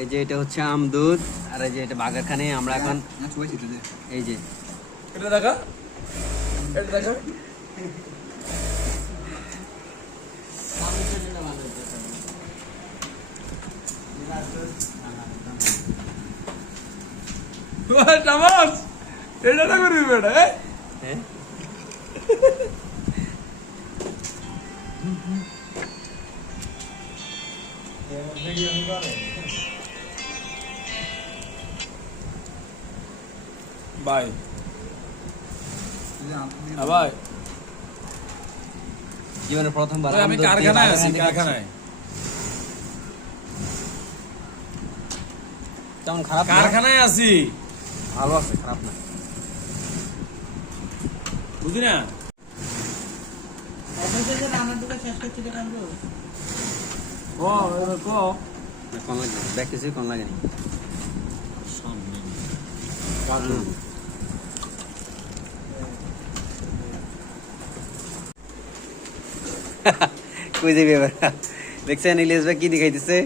এই যে এটা হচ্ছে আমদুদ, আর এই যে এটা বাগারখানে আমরা এখন এই যে এটা দেখা, এটা দেখা। নামাজ এটা না করবি বেটা। হ্যাঁ ভাই ভাই জীবনের প্রথমবার আমি আমদুদ দিয়ে কারখানায় আছি, বাগারখানে কারখানায় তেমন খারাপ না, কারখানায় আছি, ভালো আছে, খারাপ না। বুঝি না। ও কো কোন লাগে দেখতেছি, কোন লাগেনি কই যাবি এবার? দেখছেন ইলিয়াস ভাই কি দেখাইতেছে?